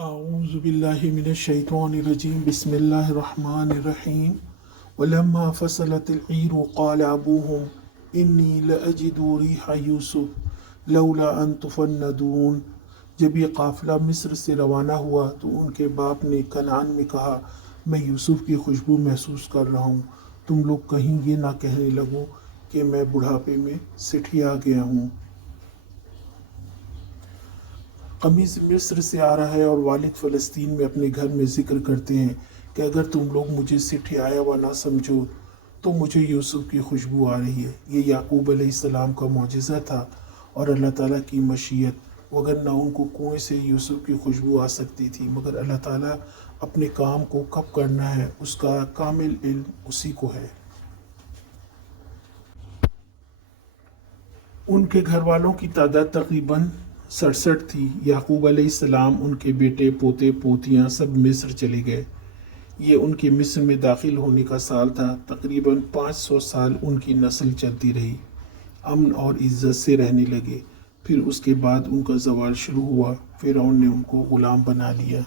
أعوذ بالله من الشيطان الرجيم بسم الله الرحمن الرحيم ولما فصلت العير قال أبوهم إني لأجد ريح يوسف لولا أن تفندون. جب یہ قافلہ مصر سے روانہ ہوا تو ان کے باپ نے کنعان میں کہا میں یوسف کی خوشبو محسوس کر رہا ہوں، تم لوگ کہیں یہ نہ کہنے لگو کہ میں بڑھاپے میں سٹھیا گیا ہوں۔ قمیص مصر سے آ رہا ہے اور والد فلسطین میں اپنے گھر میں ذکر کرتے ہیں کہ اگر تم لوگ مجھے سٹھیایا ہوا نہ سمجھو تو مجھے یوسف کی خوشبو آ رہی ہے۔ یہ یعقوب علیہ السلام کا معجزہ تھا اور اللہ تعالیٰ کی مشیت، وگرنہ ان کو کنویں سے یوسف کی خوشبو آ سکتی تھی، مگر اللہ تعالیٰ اپنے کام کو کب کرنا ہے اس کا کامل علم اسی کو ہے۔ ان کے گھر والوں کی تعداد تقریباً 67 تھی۔ یعقوب علیہ السلام، ان کے بیٹے، پوتے، پوتیاں سب مصر چلے گئے۔ یہ ان کے مصر میں داخل ہونے کا سال تھا۔ تقریباً 500 سال ان کی نسل چلتی رہی، امن اور عزت سے رہنے لگے۔ پھر اس کے بعد ان کا زوال شروع ہوا، فرعون نے ان کو غلام بنا لیا۔